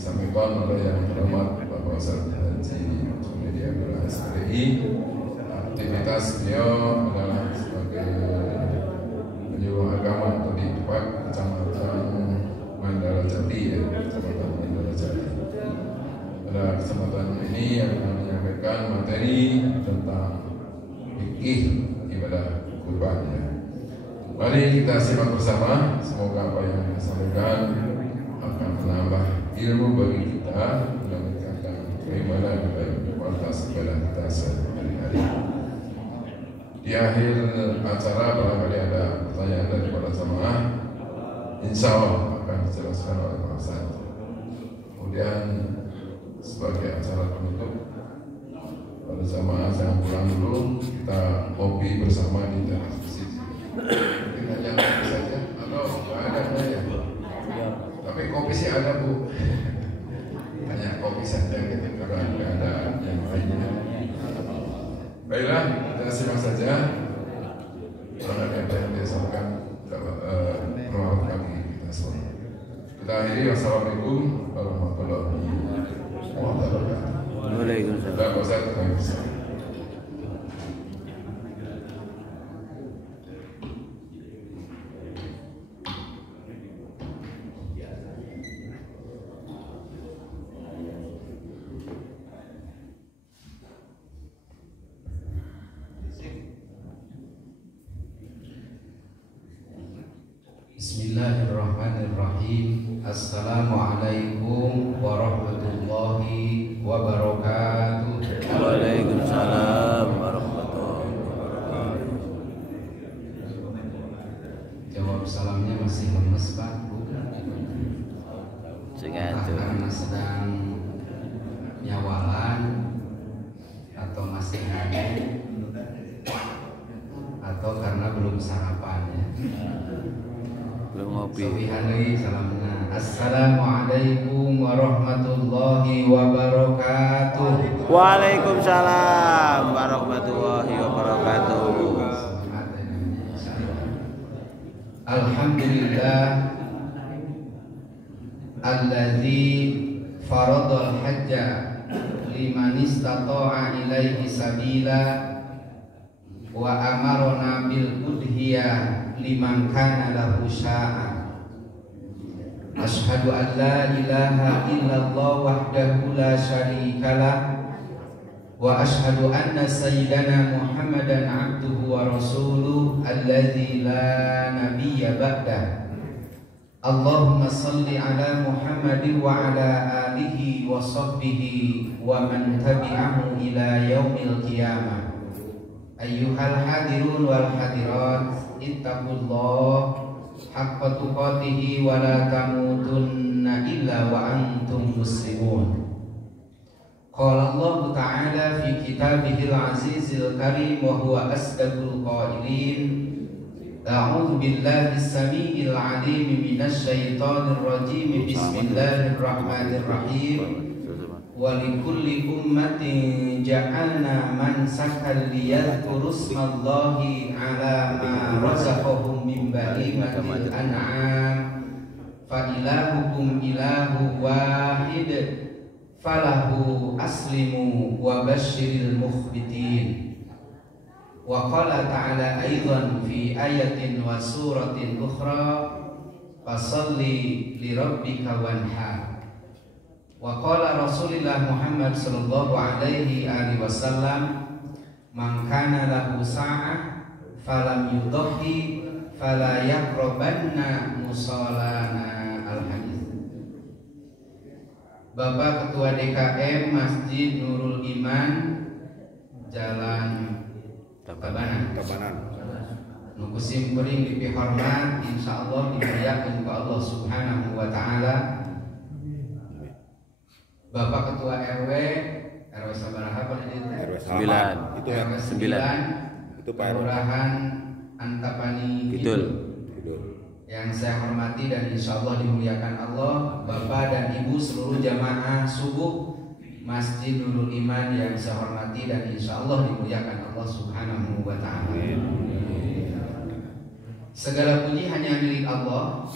disampaikan oleh yang terhormat Bapak Ustaz Haji Junaidi Abdul SPDI. Aktivitas beliau adalah sebagai penyuluh agama atau di Depak, Kecamatan Mandala Jati, ya, Kecamatan Mandala Jati. Pada kesempatan ini yang akan menyampaikan materi tentang fikih ibadah kurban, ya. Mari kita simak bersama. Semoga apa yang disampaikan akan menambah ilmu bagi kita dan meningkatkan keimanan dan kualitas ibadah kita sehari-hari. Di akhir acara barangkali ada pertanyaan dari para jamaah, insya Allah akan dijelaskan oleh Pak Ustaz. Kemudian sebagai acara penutup, para jamaah jangan pulang dulu, kita kopi bersama di dalam masjid. Mungkin hanya kopi saja atau ada ya? Tapi kopi sih ada, Bu. Hanya kopi saja gitu, karena tidak ada yang lainnya. Baiklah, kita simak saja. Karena ada yang disampaikan bermanfaat bagi kita semua. Kita akhiri. Wassalamualaikum warahmatullahi wabarakatuh. Waalaikumsalam. Bismillahirrahmanirrahim. Assalamualaikum warahmatullahi wabarakatuh. Waalaikumsalam warahmatullahi wabarakatuh. Jawab salamnya masih lemes, Pak? Sengaja. Karena sedang nyawalan atau masih hamil atau karena belum sarapan, ya? Belum ngopi. Subhanallah, salamna. Assalamualaikum warahmatullahi wabarakatuh. Waalaikumsalam warahmatullahi wabarakatuh. Alhamdulillah alladzi faradal hajja liman istata'a ilaihi sabila wa amarna bil udhiyah liman kana lahu sya'a. Asyhadu an la ilaha illallah wahdahu la syarikalah wa asyhadu anna sayyidana Muhammadan abduhu wa rasuluh alladzi la nabiyya ba'dah. Allahumma salli ala Muhammadin wa ala alihi wa sahbihi wa man tabi'ahu ila yaumil qiyamah. Ayyuhal hadirun wal hadirat, ittaqullah haqqa tuqatihi wa la tamutunna illa wa antum muslimun. Qala Allah Ta'ala fi kitabihil azizil karim wa huwa asdaqul qailin. A'udzu billahi as-sami'il 'alim minasy syaithanir rajim. Bismillahirrahmanirrahim. Wa likulli ummatin ja'alna mansakan liyadhkuru ismallahi 'ala ma razaqahum min bahimatil an'am fa ilahukum ilahu wahid falahu aslimu wa basyiril mukhbitin. Wa qala ta'ala aidan fi ayatin wa suratin ukhra fasalli li rabbika wanhar. Wa qala Rasulullah Muhammad sallallahu alaihi wasallam man kana lahu sa'ah falam yudhi fala yaqrabanna musallana. Al-hadis. Bapak Ketua DKM Masjid Nurul Iman, Jalan Tabanan. Nukusim kuring dipihormat, insyaallah dimuliakeun ku Allah Subhanahu wa taala. Bapak Ketua RW sabaraha pada itu? RW 9. Itu RW 9. Itu Pak Kelurahan Antapani Kidul. Yang saya hormati dan insyaallah dimuliakan Allah, Bapak dan Ibu seluruh jamaah subuh Masjid Nurul Iman yang saya hormati dan insyaallah dimuliakan Allah Subhanahu wa taala. Segala puji hanya milik Allah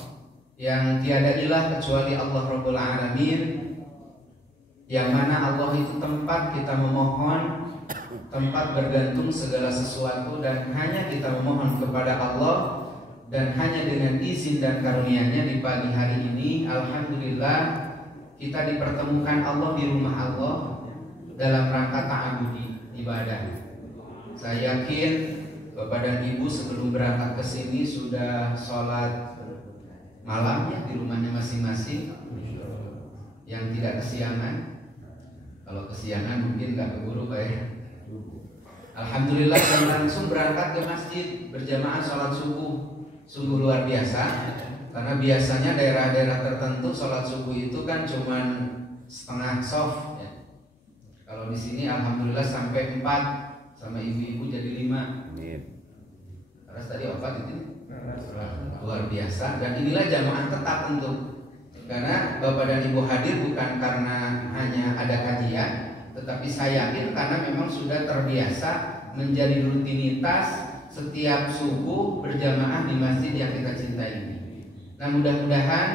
yang tiada ilah kecuali Allah Rabbul Alamin, yang mana Allah itu tempat kita memohon, tempat bergantung segala sesuatu, dan hanya kita memohon kepada Allah. Dan hanya dengan izin dan karunia-Nya di pagi hari ini, alhamdulillah, kita dipertemukan Allah di rumah Allah dalam rangka ta'abudi, ibadah. Saya yakin Bapak dan Ibu sebelum berangkat ke sini sudah sholat malamnya di rumahnya masing-masing, yang tidak kesiangan. Kalau kesiangan mungkin nggak keburu Pak ya. Alhamdulillah, dan langsung berangkat ke masjid berjamaah sholat subuh. Sungguh luar biasa, karena biasanya daerah-daerah tertentu sholat subuh itu kan cuman setengah soft ya. Kalau di sini alhamdulillah sampai 4, sama ibu-ibu jadi 5. Terus tadi 4 itu luar biasa, dan inilah jamaah tetap tentu. Karena Bapak dan Ibu hadir bukan karena hanya ada kajian, tetapi saya yakin karena memang sudah terbiasa menjadi rutinitas setiap subuh berjamaah di masjid yang kita cintai ini. Nah, mudah-mudahan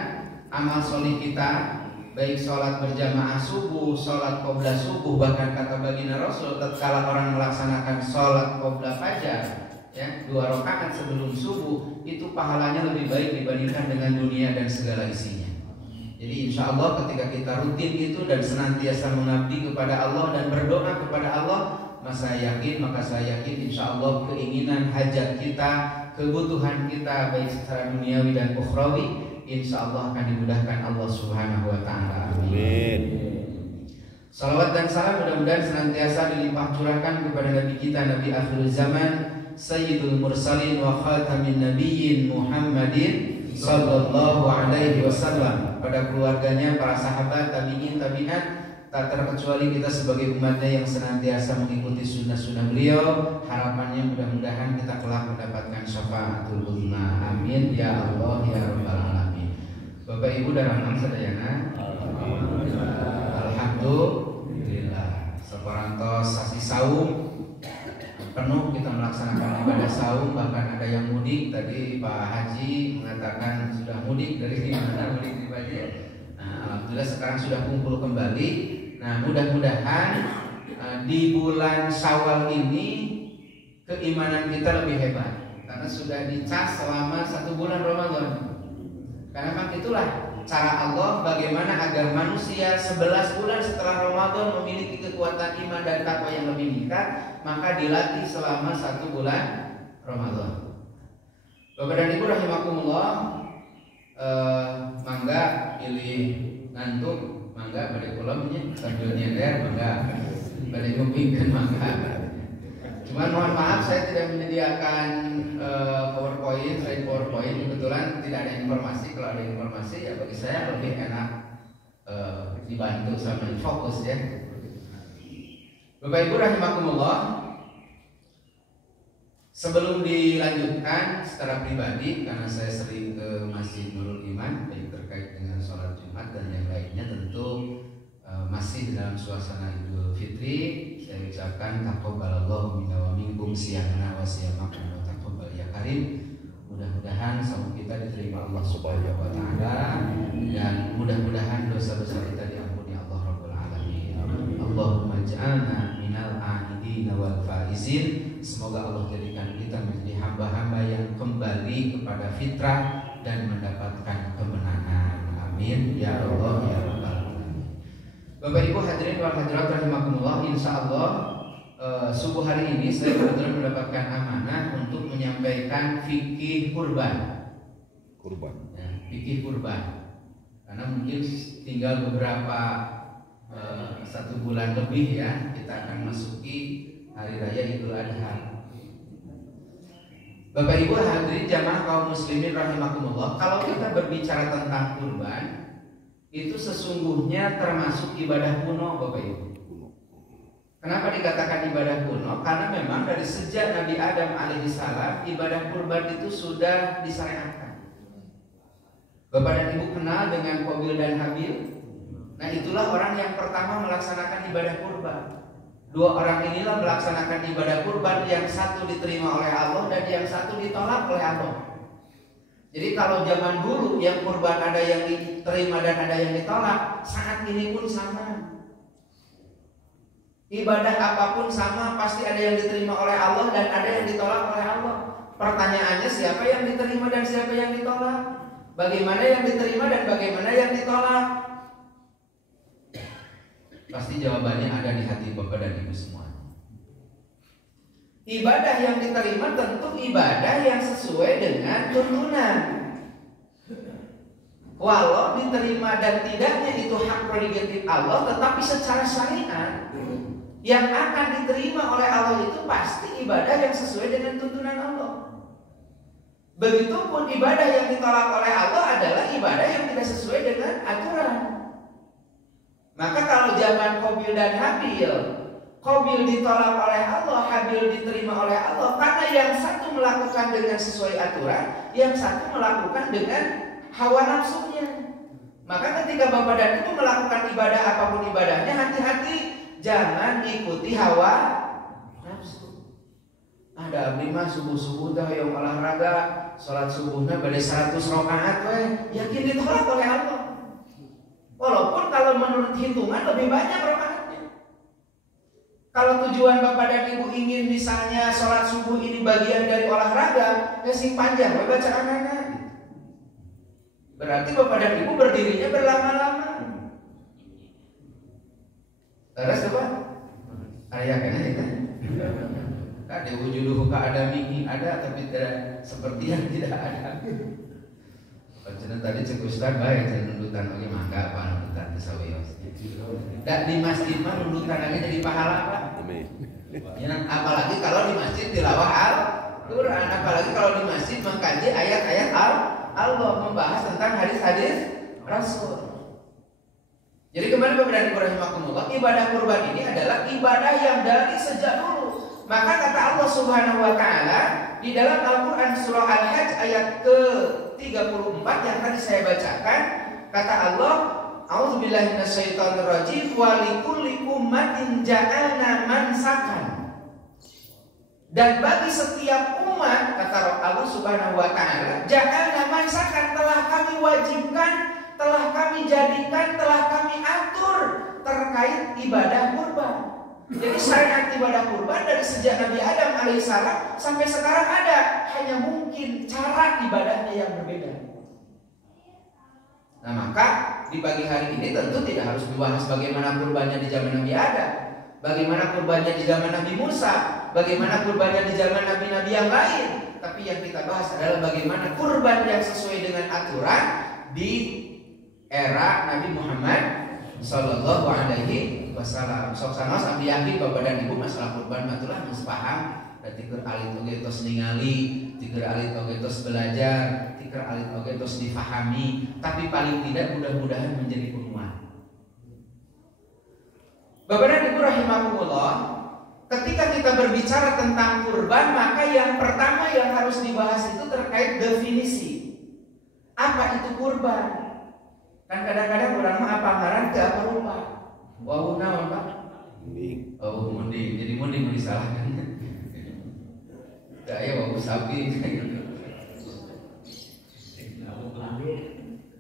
amal solih kita, baik sholat berjamaah subuh, sholat qobla subuh, bahkan kata baginda Rasul, tatkala orang melaksanakan sholat qobla fajar, ya, 2 rakaat sebelum subuh, itu pahalanya lebih baik dibandingkan dengan dunia dan segala isinya. Jadi insya Allah ketika kita rutin itu dan senantiasa mengabdi kepada Allah dan berdoa kepada Allah, maka saya yakin insya Allah keinginan hajat kita, kebutuhan kita baik secara duniawi dan ukhrawi, insya Allah akan dimudahkan Allah Subhanahu wa Ta'ala. Amin. Salawat dan salam mudah-mudahan senantiasa dilimpah curahkan kepada Nabi kita, Nabi akhir zaman, Sayyidul Mursalin wa Khatamin Nabiyyin Muhammadin sallallahu alaihi wasallam, pada keluarganya, para sahabat, tabi'in, tabi'at, tak terkecuali kita sebagai umatnya yang senantiasa mengikuti sunnah-sunnah beliau. Harapannya mudah-mudahan kita kelak mendapatkan syafaatul uzma. Amin ya Allah ya rabbal alamin. Bapak Ibu dan anak sadayana, alhamdulillah separantos sasi saum penuh kita melaksanakan ibadah saum, bahkan ada yang mudik. Tadi Pak Haji mengatakan sudah mudik dari mana, mudik di Bali. Nah, alhamdulillah sekarang sudah kumpul kembali. Nah, mudah-mudahan di bulan Syawal ini keimanan kita lebih hebat, karena sudah dicas selama 1 bulan Ramadan. Karena memang itulah cara Allah bagaimana agar manusia 11 bulan setelah Ramadan memiliki kekuatan iman dan takwa yang lebih meningkat, maka dilatih selama 1 bulan Ramadan. Bapak dan Ibu rahimakumullah, mangga pilih ngantuk, mangga pada kolomnya sambil nyender, mangga pada ngupingkan, mangga. Cuman mohon maaf saya tidak menyediakan PowerPoint, slide PowerPoint. Kebetulan tidak ada informasi. Kalau ada informasi ya bagi saya lebih enak dibantu sama fokus ya. Bapak Ibu rahimakumullah, sebelum dilanjutkan secara pribadi, karena saya sering ke Masjid Nurul Iman baik terkait dengan sholat Jumat dan yang lainnya, tentu masih dalam suasana Idul Fitri, saya ucapkan taqabbalallahu minna wa minkum siyamana wa siyamakum wa taqabbal ya karim. Mudah-mudahan saum kita diterima Allah Subhanahu wa Ta'ala, dan mudah-mudahan dosa-dosa kita diampuni Allah Rabbul Alamin. Allahumma ij'alna minal a'idin wal faizin. Semoga Allah jadikan kita menjadi hamba-hamba yang kembali kepada fitrah dan mendapatkan kemenangan. Amin ya Allah ya Rabbal Alamin. Bapak Ibu hadirin wal hadirat rahimakumullah, insyaallah subuh hari ini saya benar-benar mendapatkan amanah untuk menyampaikan fikih kurban. Ya, fikih kurban. Karena mungkin tinggal beberapa 1 bulan lebih ya, kita akan masuki Hari Raya Idul Adha. Bapak Ibu hadirin jamaah kaum muslimin rahimakumullah, kalau kita berbicara tentang kurban, itu sesungguhnya termasuk ibadah kuno Bapak Ibu. Kenapa dikatakan ibadah kuno? Karena memang dari sejak Nabi Adam alaihissalam ibadah kurban itu sudah disyariatkan. Bapak dan Ibu kenal dengan Qabil dan Habil. Nah, itulah orang yang pertama melaksanakan ibadah kurban. 2 orang inilah melaksanakan ibadah kurban, yang satu diterima oleh Allah dan yang satu ditolak oleh Allah. Jadi kalau zaman dulu yang kurban ada yang diterima dan ada yang ditolak, saat ini pun sama. Ibadah apapun sama, pasti ada yang diterima oleh Allah dan ada yang ditolak oleh Allah. Pertanyaannya siapa yang diterima dan siapa yang ditolak? Bagaimana yang diterima dan bagaimana yang ditolak? Pasti jawabannya ada di hati Bapak dan Ibu semua. Ibadah yang diterima tentu ibadah yang sesuai dengan tuntunan. Walau diterima dan tidaknya itu hak prerogatif Allah, tetapi secara syariat yang akan diterima oleh Allah itu pasti ibadah yang sesuai dengan tuntunan Allah. Begitupun ibadah yang ditolak oleh Allah adalah ibadah yang tidak sesuai dengan aturan. Maka kalau zaman Qabil dan Habil, Qabil ditolak oleh Allah, Habil diterima oleh Allah, karena yang satu melakukan dengan sesuai aturan, yang satu melakukan dengan hawa nafsunya. Maka ketika Bapak dan Ibu melakukan ibadah apapun ibadahnya, hati-hati jangan ikuti hawa nafsu. Ada abdi mah subuh-subuh dah yang olahraga, sholat subuhnya pada 100 rakaat yakin ditolak oleh Allah. Walaupun kalau menurut hitungan lebih banyak rakaatnya. Kalau tujuan Bapak dan Ibu ingin misalnya sholat subuh ini bagian dari olahraga, ya sing panjang baca anak-anak. Berarti Bapak dan Ibu berdirinya berlama-lama. Terus apa? Ayah kena itu. Ada wujuduhu ka'adamihi ada, tapi tidak seperti yang tidak ada. Jangan tadi cek Ustaz baik jangan nundutan lagi mangga apa nundutan tesawios. Dan di masjid mah nundutan lagi jadi pahala apa? Ya, apalagi kalau di masjid tilawah Al-Quran, apalagi kalau di masjid mengkaji ayat-ayat Allah, membahas tentang hadis-hadis Rasul. Jadi kembali kepada Ibrahim rahimahumullah, ibadah kurban ini adalah ibadah yang dari sejak dulu. Maka kata Allah Subhanahu wa taala di dalam Al-Qur'an surah Al-Hajj ayat ke-34 yang tadi saya bacakan, kata Allah, a'udzubillahi minasyaitonirrajim, wa likulli ummatin ja'alna mansakan. Dan bagi setiap umat, kata Allah Subhanahu wa taala, ja'alna mansakan, telah kami wajibkan, telah kami jadikan, telah kami atur terkait ibadah kurban. Jadi syariat ibadah kurban dari sejak Nabi Adam alaihissalam sampai sekarang ada, hanya mungkin cara ibadahnya yang berbeda. Nah maka di pagi hari ini tentu tidak harus membahas bagaimana kurbannya di zaman Nabi Adam, bagaimana kurbannya di zaman Nabi Musa, bagaimana kurbannya di zaman nabi-nabi yang lain. Tapi yang kita bahas adalah bagaimana kurban yang sesuai dengan aturan di era Nabi Muhammad Sallallahu Alaihi Wasallam. Sok sanos abdi yakin Bapak dan Ibu masalah kurban matulah geus paham. Da tikeun alit oge tos ningali, tikeun alit oge tos belajar, tikeun alit oge tos difahami, tapi paling tidak mudah-mudahan menjadi penguat. Bapak dan Ibu rahimakumullah, ketika kita berbicara tentang kurban, maka yang pertama yang harus dibahas itu terkait definisi. Apa itu kurban? Kan kadang-kadang orang mah apa ngaran ke apa rupa. Wau naon Pak? Munding. Oh munding. Jadi munding mau disalahkan. Gak ya wau sapi.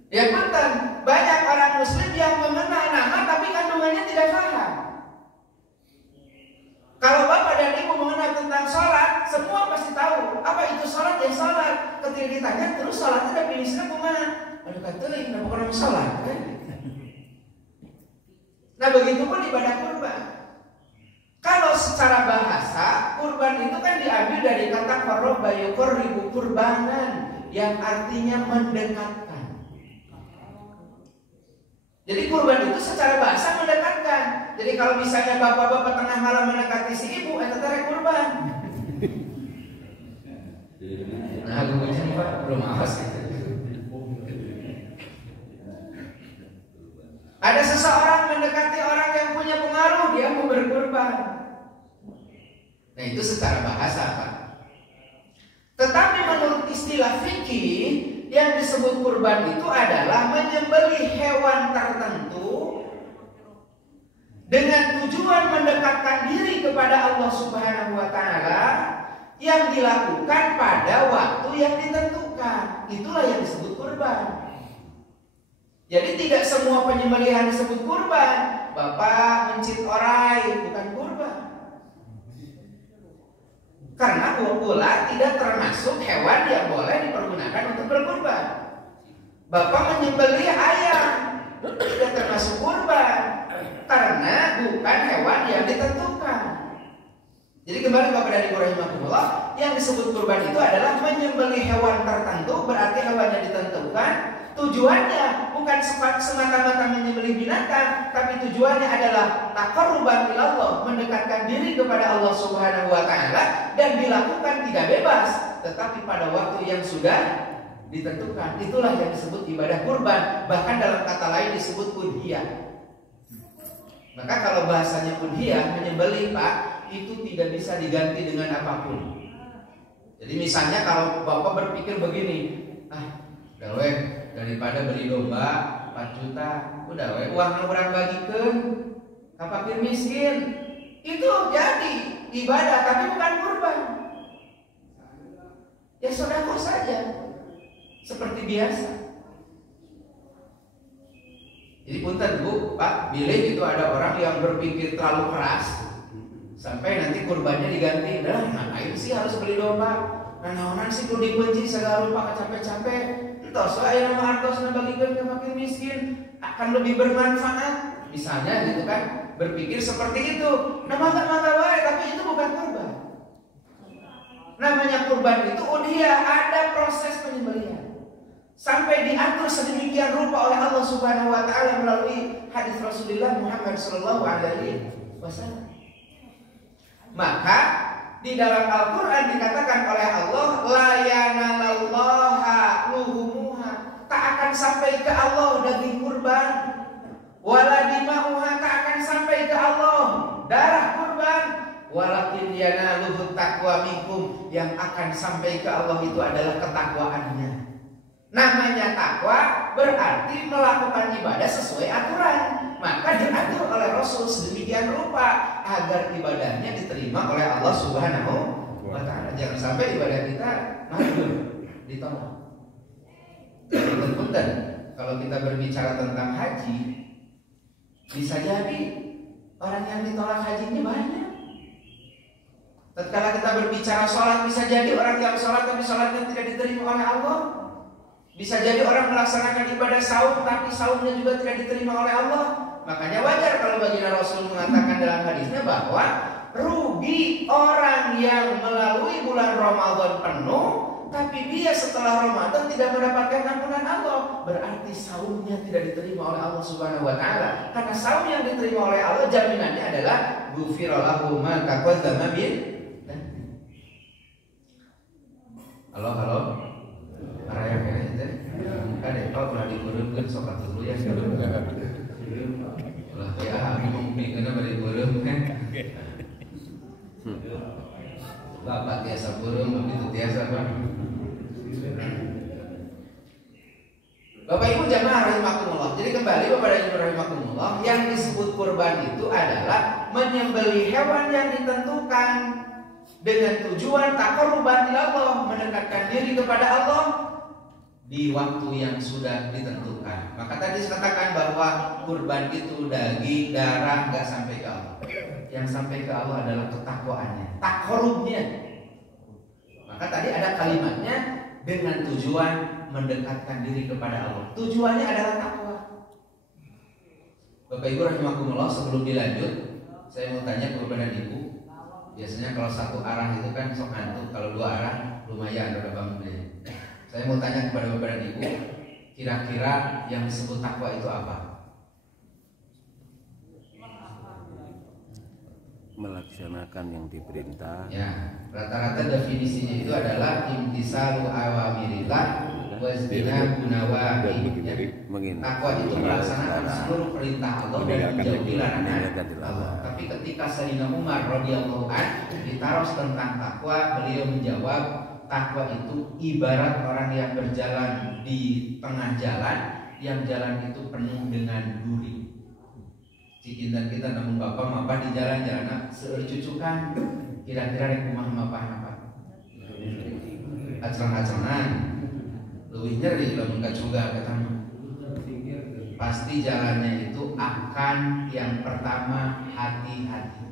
Ya punten, banyak orang muslim yang mengenal nama tapi kandungannya tidak paham. Kalau Bapak dan Ibu mengenal tentang sholat, semua pasti tahu apa itu sholat ya sholat. Ketika ditanya terus sholatnya definisinya kumaha? Aduh kateuing, kenapa orang sholat? Nah begitu pun ibadah kurban. Kalau secara bahasa, kurban itu kan diambil dari kata qarraba yuqarribu kurbanan, yang artinya mendekatkan. Jadi kurban itu secara bahasa mendekatkan. Jadi kalau misalnya bapak-bapak tengah malam mendekati si ibu, itu tarik kurban. Nah, aku ujian Pak, belum awas gitu. Ada seseorang mendekati orang yang punya pengaruh, dia mau berkurban. Nah itu secara bahasa Pak. Tetapi menurut istilah fikih, yang disebut kurban itu adalah menyembelih hewan tertentu dengan tujuan mendekatkan diri kepada Allah Subhanahu wa taala yang dilakukan pada waktu yang ditentukan. ditentukan. Itulah yang disebut kurban. Jadi tidak semua penyembelihan disebut kurban. Bapak mencit orai bukan kurban. Karena ulat tidak termasuk hewan yang boleh dipergunakan untuk berkurban. Bapak menyembelih ayam tidak termasuk kurban karena bukan hewan yang ditentukan. Jadi kembali Bapak dan Ibu rahimakumullah, yang disebut kurban itu adalah menyembelih hewan tertentu, berarti hewan yang ditentukan. Tujuannya bukan semata-mata menyembelih binatang, tapi tujuannya adalah taqarruban ilallah, mendekatkan diri kepada Allah Subhanahu wa taala, dan dilakukan tidak bebas, tetapi pada waktu yang sudah ditentukan. Itulah yang disebut ibadah kurban, bahkan dalam kata lain disebut udhiyah. Maka kalau bahasanya udhiyah, menyembelih Pak, itu tidak bisa diganti dengan apapun. Jadi misalnya kalau Bapak berpikir begini, udah weh, daripada beli domba 4 juta, udah weh uangnya orang bagikan ke fakir miskin. Itu jadi ibadah tapi bukan kurban. Ya sedekah saja, seperti biasa. Jadi punten Bu, Pak, bilih itu ada orang yang berpikir terlalu keras sampai nanti kurbannya diganti. Dah, ngapain sih harus beli domba? Nah, naonan sih kudu dibenci segala rupa capek-capek. Entos wae nama artosna bagikeun ke fakir miskin akan lebih bermanfaat. Misalnya gitu kan, berpikir seperti itu. Nah, mata wae, tapi itu bukan kurban. Namanya kurban itu udhiyah, ada proses penyembelihan. Sampai diatur sedemikian rupa oleh Allah Subhanahu wa taala melalui hadis Rasulullah Muhammad sallallahu alaihi wasallam. Maka di dalam Al-Qur'an dikatakan oleh Allah, la yanalallaha luhumuha, tak akan sampai ke Allah daging kurban, wala dima'uha, tak akan sampai ke Allah darah kurban, walakin yanaluhu taqwa minkum, yang akan sampai ke Allah itu adalah ketakwaannya. Namanya takwa berarti melakukan ibadah sesuai aturan. Maka diatur oleh Rasul sedemikian rupa agar ibadahnya diterima oleh Allah Subhanahu wa ta'ala. Jangan sampai ibadah kita mandul, ditolak. Punten, kalau kita berbicara tentang haji, bisa jadi orang yang ditolak hajinya banyak. Tatkala kita berbicara sholat, bisa jadi orang yang sholat tapi sholatnya tidak diterima oleh Allah. Bisa jadi orang melaksanakan ibadah saum tapi saumnya juga tidak diterima oleh Allah. Makanya wajar kalau baginda Rasul mengatakan dalam hadisnya bahwa rugi orang yang melalui bulan Ramadan penuh tapi dia setelah Ramadan tidak mendapatkan ampunan Allah. Berarti saumnya tidak diterima oleh Allah Subhanahu wa taala. Karena saum yang diterima oleh Allah jaminannya adalah ghufira lahu ma taqaddama min. Halo. Araya kene teh. Kade Pak ulah dikureukeun sok atuh ya. Ulah ya abi mungkin bari kureuh kan. Bapak tiasa kureuh, abi teu tiasa Pak. Bapak Ibu jamaah rahimakumullah. Jadi kembali Bapak dan Ibu rahimakumullah, yang disebut kurban itu adalah menyembelih hewan yang ditentukan dengan tujuan taqarruban ilallah, mendekatkan diri kepada Allah di waktu yang sudah ditentukan. Maka tadi saya katakan bahwa kurban itu daging, darah nggak sampai ke Allah. Yang sampai ke Allah adalah ketakwaannya, taqarrubnya. Maka tadi ada kalimatnya dengan tujuan mendekatkan diri kepada Allah. Tujuannya adalah takwa. Bapak Ibu rahimakumullah, sebelum dilanjut, saya mau tanya kepada Ibu. Biasanya kalau satu arah itu kan sok ngantuk, kalau dua arah lumayan udah bangun. Saya mau tanya kepada Bapak dan Ibu, kira-kira yang disebut takwa itu apa? Melaksanakan yang diperintah. Ya, rata-rata definisinya itu adalah imtisalu awamirillah wajtinabu nawahi. Takwa itu melaksanakan seluruh perintah Allah dan menjauhi larangan Allah. Tapi ketika Sayyidina Umar radhiyallahu anhu ditaros tentang takwa, beliau menjawab, takwa itu ibarat orang yang berjalan di tengah jalan, yang jalan itu penuh dengan duri. Cikintan kita namun bapak mapa di jalan-jalan seueur cucukan, kira-kira rek kumaha mapa apa? Acengan-acengan. lebih nyeri lamun kacungga katanya. Pasti jalannya itu akan yang pertama hati-hati,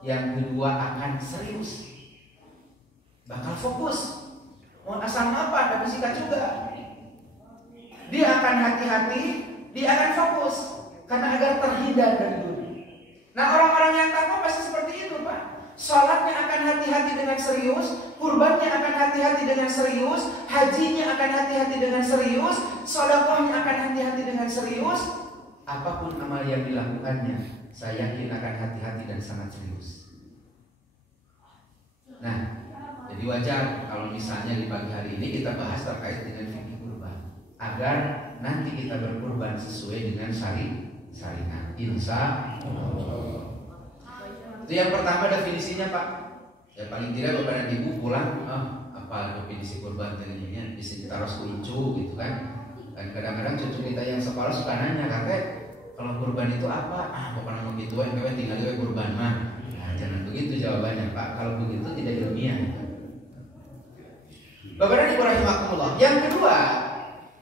yang kedua akan serius, bakal fokus. Mau asal apa ada bisi kacungga, dia akan hati-hati, dia akan fokus karena agar terhindar dari dunia. Nah orang-orang yang takwa pasti seperti itu Pak. Salatnya akan hati-hati dengan serius, kurbannya akan hati-hati dengan serius, hajinya akan hati-hati dengan serius, sedekahnya akan hati-hati dengan serius. Apapun amal yang dilakukannya, saya yakin akan hati-hati dan sangat serius. Nah, jadi wajar kalau misalnya di pagi hari ini kita bahas terkait dengan fikih kurban, agar nanti kita berkurban sesuai dengan syariat. Insya Allah. Itu yang pertama definisinya Pak. Ya paling tidak Bapak dan Ibu pulang, apa definisi kurban tadinya bisa ditaruh kuicu gitu kan. Dan kadang-kadang cucu kita yang sekolah suka nanya, kakek kalau kurban itu apa? Pokoknya mau gitu, kakek tinggal juga kurban mah. Nah, jangan begitu jawabannya Pak. Kalau begitu tidak ilmiah. Bapak dan Ibu rahimakumullah. Yang kedua,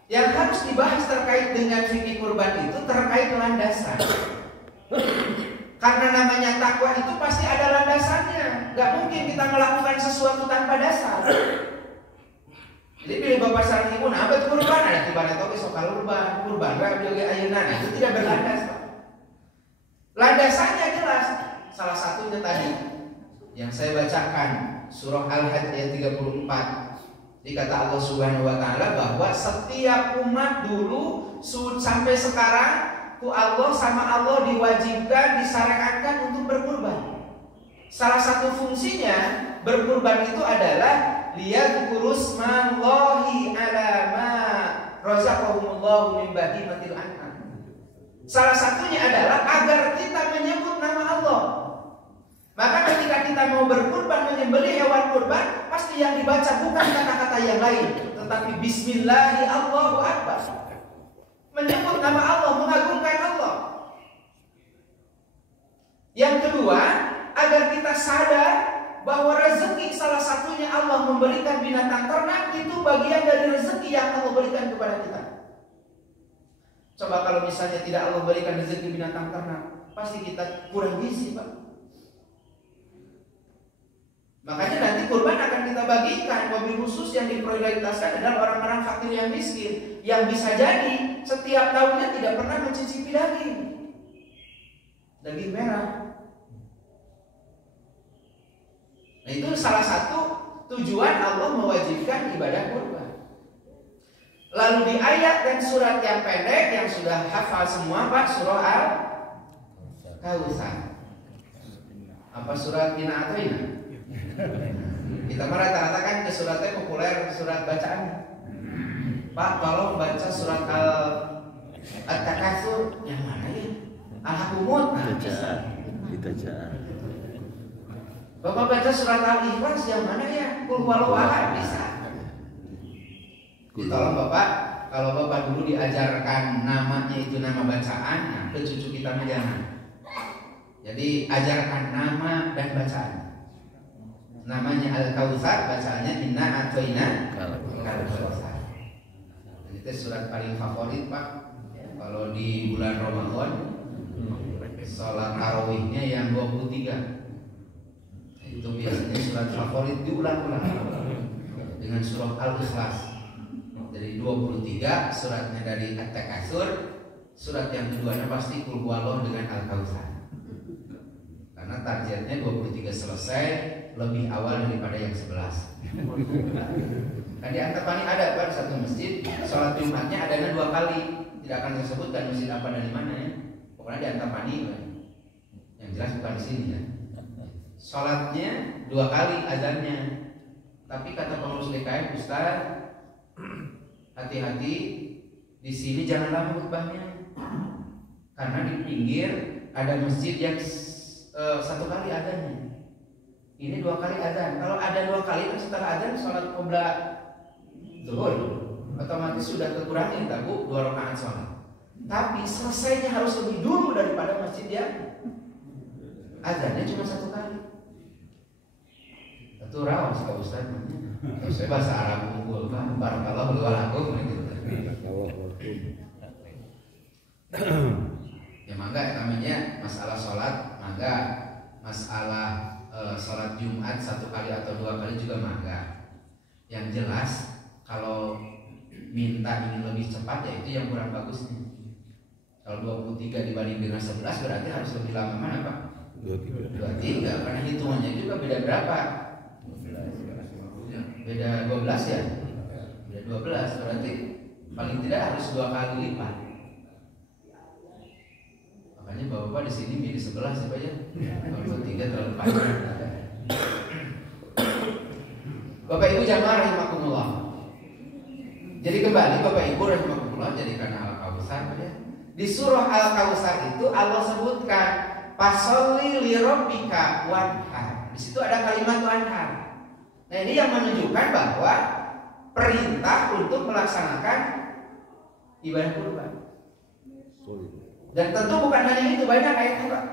yang harus dibahas terkait dengan fikih kurban itu terkait landasan. Karena namanya takwa itu pasti ada landasannya. Gak mungkin kita melakukan sesuatu tanpa dasar. Jadi pilih bapak sarang ibu, nah abad kurban ada tiba-tiba atau besok kurban juga ayunan, itu tidak berlandas Pak. Landasannya jelas. Salah satunya tadi yang saya bacakan surah Al-Hajj ayat 34. Dikata Allah Subhanahu wa taala bahwa setiap umat dulu sampai sekarang Allah sama Allah diwajibkan, disyariatkan untuk berkurban. Salah satu fungsinya berkurban itu adalah liyadhkurusmallahi ala ma razaqahumullahu min bahimatil an'am. Salah satunya adalah agar kita menyebut nama Allah. Maka ketika kita mau berkurban, menyembelih hewan kurban, pasti yang dibaca bukan kata-kata yang lain, tetapi Bismillahi Allahu Akbar. Menyebut nama Allah, mengagungkan Allah. Yang kedua, agar kita sadar bahwa rezeki salah satunya Allah memberikan binatang ternak, itu bagian dari rezeki yang Allah berikan kepada kita. Coba kalau misalnya tidak Allah berikan rezeki binatang ternak, pasti kita kurang gizi Pak. Makanya nanti kurban akan kita bagikan. Wabil khusus yang diprioritaskan adalah orang-orang fakir yang miskin, yang bisa jadi setiap tahunnya tidak pernah mencicipi daging merah. Nah itu salah satu tujuan Allah mewajibkan ibadah kurban. Lalu di ayat dan surat yang pendek yang sudah hafal semua Pak, surah Al-Kautsar. Apa surat Inna Atoina? Kita rata-rata kan ke suratnya populer, surat bacaan. Pak, kalau baca surat At-Takatsur yang mana ya? Al-Hakumut. Bacaan. Bapak baca surat Al-Ikhlas yang mana ya? Qul huwallahu ahad bisa. Tolong Bapak, kalau Bapak dulu diajarkan namanya itu nama bacaan, nah ke cucu kita jangan. Jadi ajarkan nama dan bacaan. Namanya Al-Kautsar, bacaannya Inna Atoina Al-Kautsar. Itu surat paling favorit Pak. Kalau di bulan Ramadan, sholat tarawihnya yang 23. Itu biasanya surat favorit diulang-ulang dengan surah Al-Ikhlas. Jadi 23 suratnya dari At-Takatsur, surat yang keduanya pasti Qul huwallahu dengan Al-Kautsar. Karena targetnya 23 selesai lebih awal daripada yang 11. Kan di Antapani ada Pak satu masjid, sholat Jumatnya adanya 2 kali. Tidak akan saya sebutkan masjid apa dan di mana ya. Pokoknya di Antapani, yang jelas bukan di sini ya. Sholatnya 2 kali azannya. Tapi kata pengurus DKM, Ustaz, hati-hati di sini jangan lama khutbahnya. Karena di pinggir ada masjid yang 1 kali azannya. Ini 2 kali azan. Kalau ada 2 kali kan setelah azan sholat qiblat zuhur, otomatis sudah kekurangan Bu 2 rakaat sholat. Tapi selesainya harus lebih dulu daripada masjid yang azannya cuma 1 kali. Itu rawas Pak Ustaz. Saya bahasa Arab unggul kan, barakallahu li wa lakum gitu. Ya mangga namanya masalah sholat, mangga masalah sholat Jumat 1 kali atau 2 kali juga mangga. Yang jelas kalau minta ingin lebih cepat ya itu yang kurang bagus nih. Kalau 23 dibanding dengan 11 berarti harus lebih lama mana Pak? 23 karena hitungannya juga beda berapa? Beda 12 ya? Beda 12 berarti paling tidak harus 2 kali lipat. Makanya Bapak di sini milih 11 ya Pak ya. Kalau 23 terlalu panjang. Bapak Ibu jamaah rahimakumullah. Jadi kembali Bapak Ibu rahimakumullah, jadi karena Al-Kautsar ya. Di surah Al-Kautsar itu Allah sebutkan fasholli li rabbika wanhar. Di situ ada kalimat wanhar. Nah, ini yang menunjukkan bahwa perintah untuk melaksanakan ibadah kurban. Dan tentu bukan hanya itu, banyak ayatnya Pak.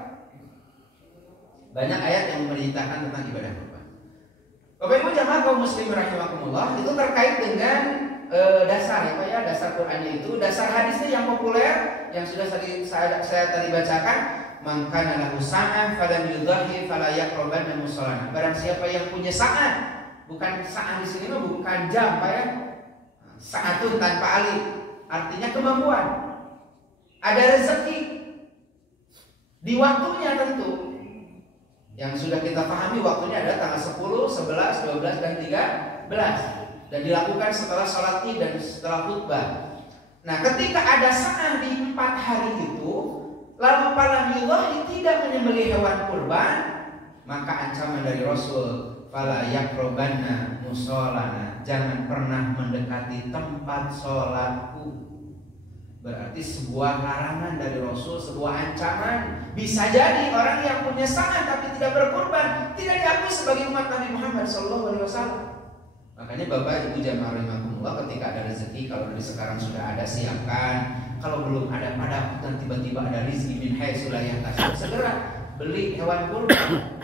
Banyak ayat yang memerintahkan tentang ibadah kurban. Bapak Ibu jamaah kaum muslimin rahimakumullah, itu terkait dengan dasar ya Pak ya, dasar Qur'annya itu, dasar hadisnya yang populer yang sudah saya tadi bacakan, man kana lahu sa'ah falam yudhahi fala yaqrabanna musallana. Barang siapa yang punya sa'ah, bukan sa'ah di sini mah bukan jam Pak ya. Sa'atun tanpa alif, artinya kemampuan. Ada rezeki di waktunya tentu. Yang sudah kita pahami waktunya ada tanggal 10, 11, 12 dan 13. Dan dilakukan setelah sholat Id dan setelah khutbah. Nah, ketika ada sa'ah di 4 hari itu, lalu falam yudhahi tidak menyembelih hewan kurban, maka ancaman dari Rasul, fala yaqrabanna musallana, jangan pernah mendekati tempat sholatku. Berarti sebuah larangan dari Rasul, sebuah ancaman. Bisa jadi orang yang punya sa'ah tapi tidak berkurban tidak diakui sebagai umat Nabi Muhammad SAW. Makanya Bapak Ibu jamaah rahimakumullah, ketika ada rezeki, kalau dari sekarang sudah ada siapkan. Kalau belum ada pada dan tiba-tiba ada rizki min haitsu la yahtasib, segera beli hewan kurban.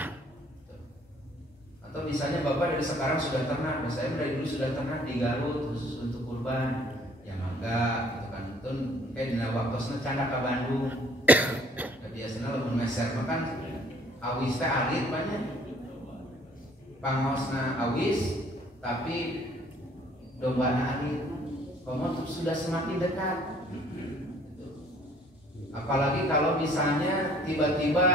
Atau misalnya Bapak dari sekarang sudah ternak, saya dari dulu sudah ternak di Garut khusus untuk kurban, ya mangga gitu kan. Itu kayak dina waktosna canda ka Bandung. Biasanya lamun meser makan awis teh alit banyak. Pangaosna awis tapi domba alit. Komo sudah semakin dekat. Apalagi kalau misalnya tiba-tiba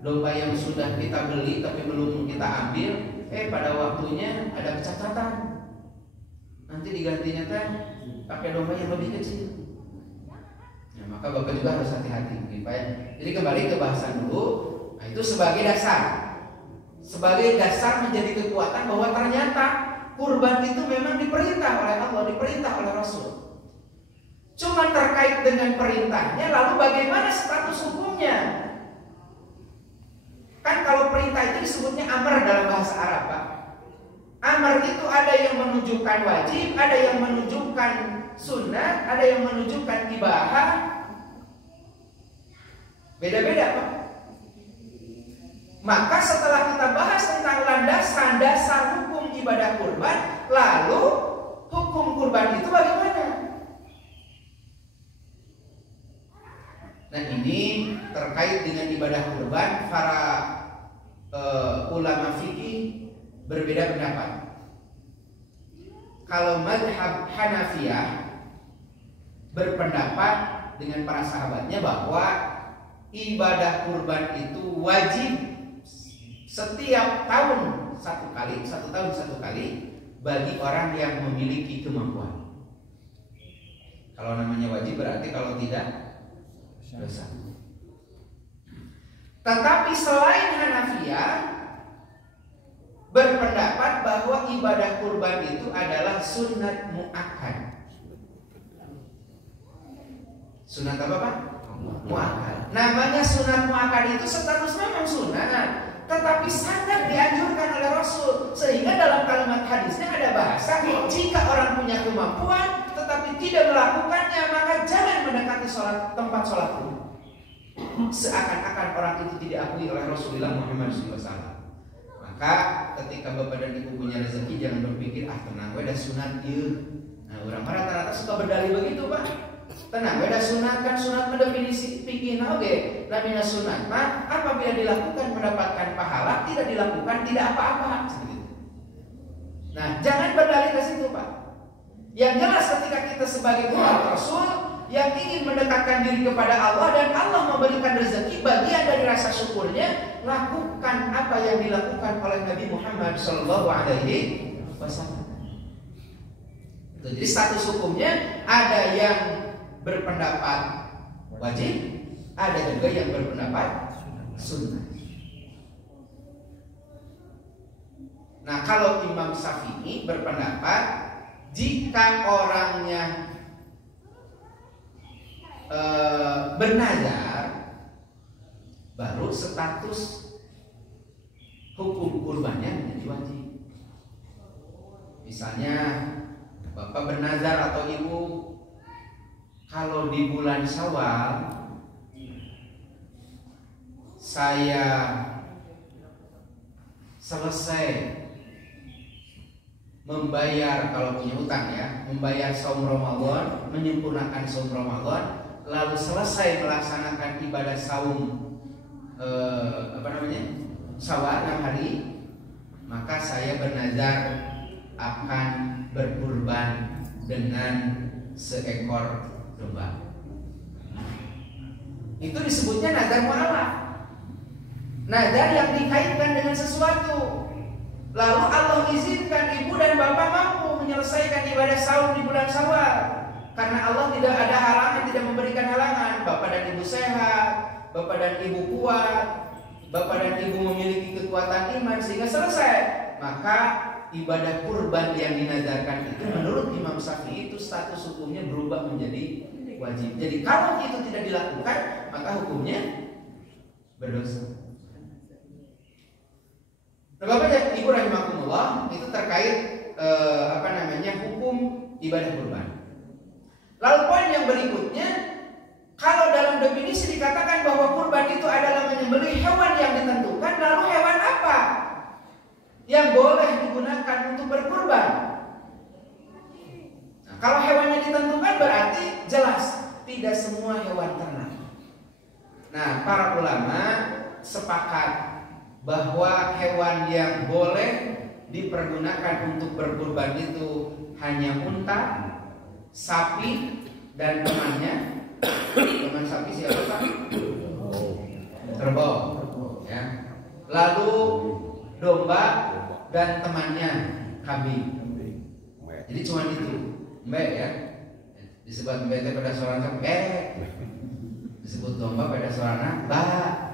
domba yang sudah kita beli tapi belum kita ambil, pada waktunya ada kecacatan. Nanti digantinya teh pakai domba yang lebih kecil. Ya, maka Bapak juga harus hati-hati, gitu ya. Jadi kembali ke bahasan dulu. Nah, itu sebagai dasar. Sebagai dasar menjadi kekuatan bahwa ternyata kurban itu memang diperintah oleh Allah, diperintah oleh Rasul. Cuma terkait dengan perintahnya, lalu bagaimana status hukumnya? Kan kalau perintah itu disebutnya amr dalam bahasa Arab, Pak. Amr itu ada yang menunjukkan wajib, ada yang menunjukkan sunnah, ada yang menunjukkan ibahah. Beda-beda, Pak. Maka setelah kita bahas tentang landasan dasar hukum ibadah kurban, lalu hukum kurban itu bagaimana? Nah, ini terkait dengan ibadah kurban, para ulama fikih berbeda pendapat. Kalau mazhab Hanafiyah berpendapat dengan para sahabatnya bahwa ibadah kurban itu wajib setiap tahun satu tahun kali bagi orang yang memiliki kemampuan. Kalau namanya wajib berarti kalau tidak dosa. Tetapi selain Hanafiyah berpendapat bahwa ibadah kurban itu adalah sunat muakkad. Sunat apa Pak? Muakkad. Namanya sunat muakkad itu statusnya memang sunat, tetapi sangat dianjurkan oleh Rasul. Sehingga dalam kalimat hadisnya ada bahasa, jika orang punya kemampuan tetapi tidak melakukannya, maka jangan mendekati tempat sholat itu. Seakan-akan orang itu tidak diakui oleh Rasulullah Muhammad SAW. Maka Maka ketika bapak dan ibu punya rezeki, jangan berpikir tenang we da sunat ieu. Nah, orang rata-rata suka berdalih begitu, Pak. Tenang we da sunat, kan sunat mendefinisi pikirna oge. Namina sunat mah apabila dilakukan mendapatkan pahala, tidak dilakukan tidak apa-apa. Nah, jangan berdalih ke situ, Pak. Yang jelas ketika kita sebagai umat Rasul yang ingin mendekatkan diri kepada Allah dan Allah memberikan rezeki, bagian dari rasa syukurnya lakukan apa yang dilakukan oleh Nabi Muhammad SAW. Jadi status hukumnya ada yang berpendapat wajib, ada juga yang berpendapat sunnah. Nah, kalau Imam Syafi'i berpendapat jika orangnya bernazar, baru status hukum kurbannya menjadi wajib. Misalnya bapak bernazar atau ibu, kalau di bulan Syawal saya selesai membayar, kalau punya utang ya, membayar saum Ramadan, menyempurnakan saum Ramadan, lalu selesai melaksanakan ibadah saum Syawal 6 hari, maka saya bernazar akan berkurban dengan seekor domba. Itu disebutnya nazar mu'allaq. Nazar yang dikaitkan dengan sesuatu. Lalu Allah izinkan ibu dan bapak mampu menyelesaikan ibadah saum di bulan Syawal. Karena Allah tidak ada halangan, tidak memberikan halangan. Bapak dan ibu sehat, bapak dan ibu kuat, bapak dan ibu memiliki kekuatan iman sehingga selesai. Maka ibadah kurban yang dinazarkan itu menurut Imam Syafi'i itu status hukumnya berubah menjadi wajib. Jadi kalau itu tidak dilakukan, maka hukumnya berdosa. Nah, Bapak dan Ibu rahimakumullah, itu terkait hukum ibadah kurban. Lalu poin yang berikutnya, kalau dalam definisi dikatakan bahwa kurban itu adalah menyembelih hewan yang ditentukan, lalu hewan apa yang boleh digunakan untuk berkurban? Nah, kalau hewannya ditentukan berarti jelas tidak semua hewan ternak. Nah, para ulama sepakat bahwa hewan yang boleh dipergunakan untuk berkurban itu hanya unta, sapi, dan temannya. Teman sapi siapa, Pak? Kerbau. Ya. Lalu domba dan temannya kambing. Jadi cuma itu. Mbak ya. Disebut mbak pada suaranya mbak. Disebut domba pada suaranya mbak.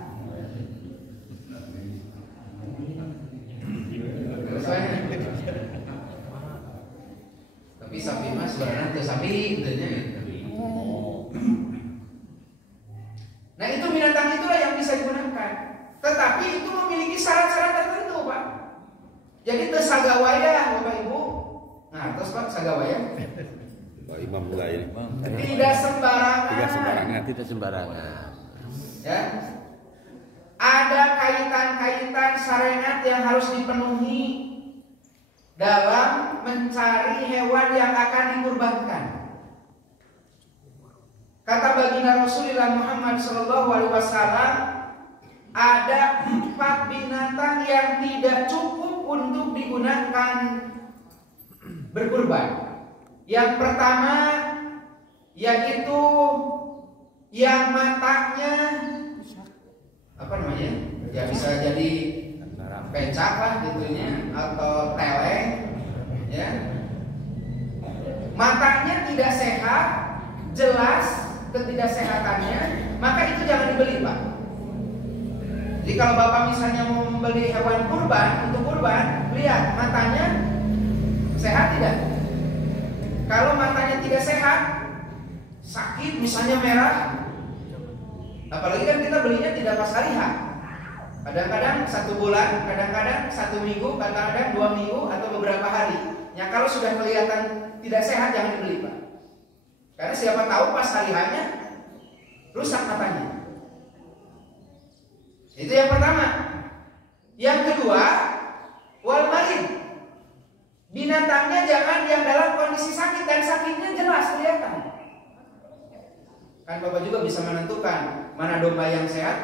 Tapi sapi mas sebenarnya itu sapi intinya. Nah itu binatang itulah yang bisa digunakan. Tetapi itu memiliki syarat-syarat tertentu, Pak. Jadi tersagawaya Bapak Ibu. Nah terus Pak sagawaya. Pak Imam mulai. Tidak sembarangan. Tidak sembarangan. Ya. Ada kaitan-kaitan syariat yang harus dipenuhi dalam mencari hewan yang akan dikurbankan. Kata baginda Rasulullah Muhammad SAW, ada 4 binatang yang tidak cukup untuk digunakan berkurban. Yang pertama yaitu yang matanya ya bisa jadi pecak lah gitunya atau teleng ya, matanya tidak sehat, jelas ketidaksehatannya, maka itu jangan dibeli, Pak. Jadi kalau Bapak misalnya mau membeli hewan kurban untuk kurban, lihat matanya sehat tidak. Kalau matanya tidak sehat, sakit misalnya merah, apalagi kan kita belinya tidak pas hari H. Kadang-kadang 1 bulan, kadang-kadang 1 minggu, kadang-kadang 2 minggu atau beberapa hari. Ya kalau sudah kelihatan tidak sehat jangan dibeli, Pak. Karena siapa tahu pas hari H-nya rusak matanya. Itu yang pertama. Yang kedua,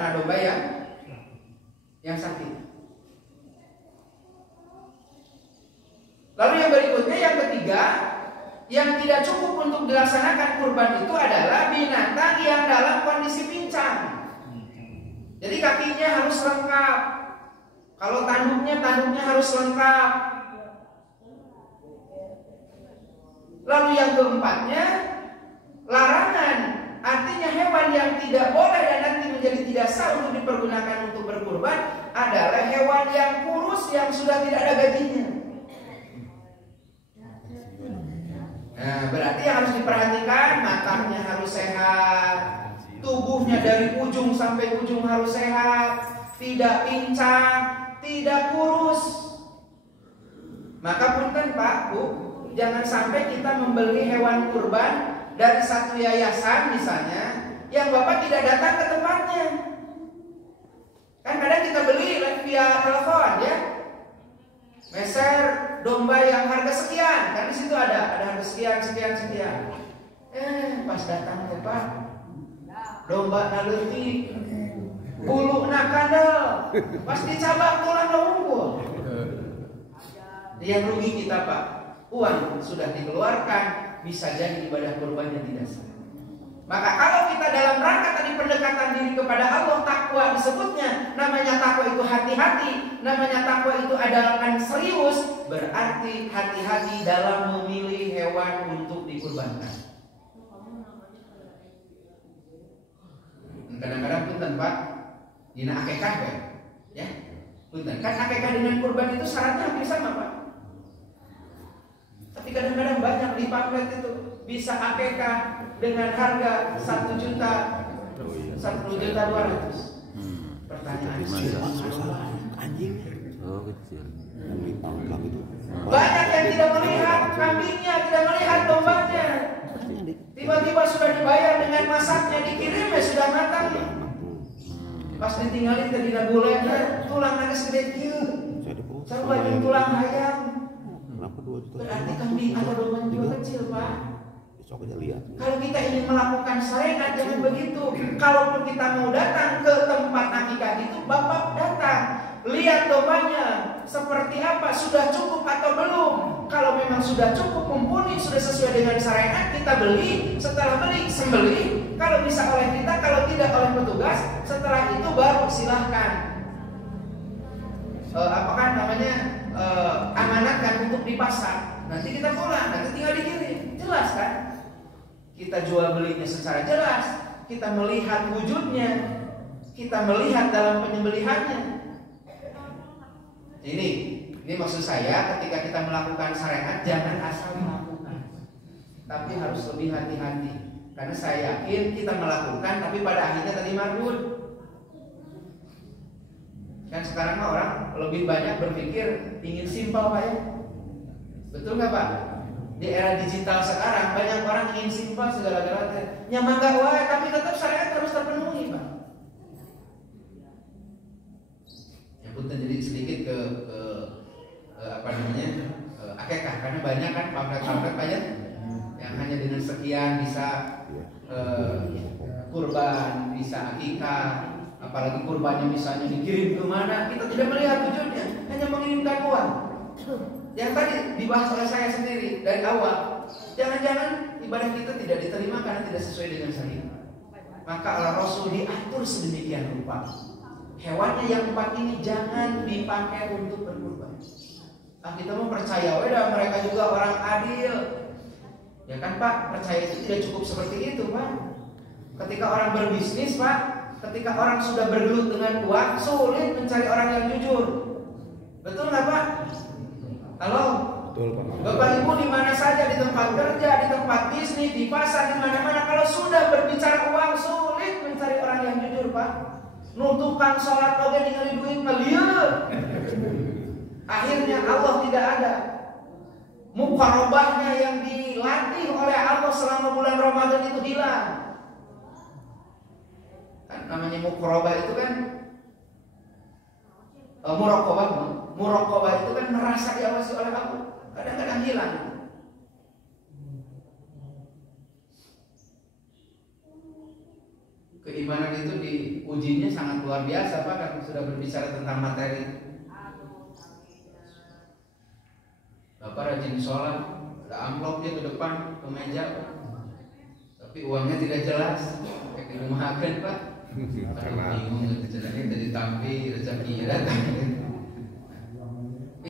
karena domba yang sakit. Lalu yang berikutnya, yang ketiga, yang tidak cukup untuk dilaksanakan kurban itu adalah binatang yang dalam kondisi pincang. Jadi kakinya harus lengkap. Kalau tanduknya harus lengkap. Lalu yang keempatnya, larangan. Artinya hewan yang tidak boleh dan nanti menjadi tidak sah untuk dipergunakan untuk berkurban adalah hewan yang kurus yang sudah tidak ada gajinya. Nah, berarti yang harus diperhatikan, matanya harus sehat, tubuhnya dari ujung sampai ujung harus sehat, tidak pincang, tidak kurus. Maka punten Pak, Bu, jangan sampai kita membeli hewan kurban dari satu yayasan misalnya, yang Bapak tidak datang ke tempatnya. Kan kadang kita beli via telepon ya, meser domba yang harga sekian, kan di situ ada harga sekian. Pas datang teh Pak, domba naleutik, bulu nakandel, pas dicabak tulang unggul. Yang rugi kita Pak, uang sudah dikeluarkan, bisa jadi ibadah kurbannya tidak sah. Maka kalau kita dalam rangka tadi pendekatan diri kepada Allah, takwa disebutnya, namanya takwa itu hati-hati, namanya takwa itu adalah serius, berarti hati-hati dalam memilih hewan untuk dikurbankan. Kadang-kadang punten Pak, dina akekah ya, punten kan akekah dengan kurban itu syaratnya hampir sama Pak. Tapi kadang-kadang banyak di pamflet itu bisa akekah dengan harga 1.200.000. Pertanyaan anjing. Oh, kecil. Banyak yang tidak melihat kambingnya, tidak melihat dombanya. Tiba-tiba sudah dibayar dengan masaknya, dikirim ya sudah matang. Pas ditinggalin tadi gulanya, tulangnya segede kieu. Coba yang tulang ayam. Berarti kambing atau dombanya juga kecil, Pak. Kalau kita ingin melakukan syariat jangan begitu. Kalaupun kita mau datang ke tempat akikah itu, Bapak datang, lihat dombanya seperti apa, sudah cukup atau belum. Kalau memang sudah cukup, mumpuni, sudah sesuai dengan syariat, kita beli. Setelah beli, sembelih. Kalau bisa oleh kita, kalau tidak oleh petugas, setelah itu baru silahkan amanatkan untuk dipasang. Nanti kita pulang, nanti tinggal dikirim. Jelas kan? Kita jual belinya secara jelas, kita melihat wujudnya, kita melihat dalam penyembelihannya. Ini maksud saya, ketika kita melakukan syariat jangan asal melakukan, tapi harus lebih hati-hati. Karena saya yakin kita melakukan, tapi pada akhirnya tadi mardud. Kan sekarang mah orang lebih banyak berpikir ingin simpel Pak ya. Betul nggak Pak? Di era digital sekarang banyak orang ingin simpel segala-galanya. Nyaman gak wae, tapi tetap syariat harus terpenuhi Pak. Ya punten jadi sedikit ke akekah, karena banyak kan pamflet-pamflet banyak yang hanya dengan sekian bisa kurban, bisa akikah. Apalagi kurbannya misalnya dikirim ke mana, kita tidak melihat wujudnya, hanya mengirimkan uang. Yang tadi dibahas oleh saya sendiri dari awal, jangan-jangan ibadah kita tidak diterima karena tidak sesuai dengan syariat. Maka Allah Rasul diatur sedemikian rupa. Hewannya yang 4 ini jangan dipakai untuk berkurban. Kita mau percaya, mereka juga orang adil. Ya kan Pak, percaya itu tidak cukup seperti itu Pak. Ketika orang berbisnis Pak, ketika orang sudah bergelut dengan uang, sulit mencari orang yang jujur. Betul nggak Pak? Halo? Betul Pak. Bapak Ibu di mana saja, di tempat kerja, di tempat bisnis, di pasar, di mana-mana, kalau sudah berbicara uang, sulit mencari orang yang jujur Pak. Nutukan sholat oke ningali duit melihat. Akhirnya Allah tidak ada. Mukarobahnya yang dilatih oleh Allah selama bulan Ramadan itu hilang. Kan namanya mukarobah itu kan muraqabah itu kan merasa diawasi oleh Allah. Kadang-kadang hilang. keimanan itu diujinya sangat luar biasa Pak, kan sudah berbicara tentang materi. Bapak rajin sholat, ada amplopnya ke depan, ke meja, tapi uangnya tidak jelas, kayak di rumah agen Pak. Aduh, bingung gitu, ceritanya jadi tampi rezeki datang.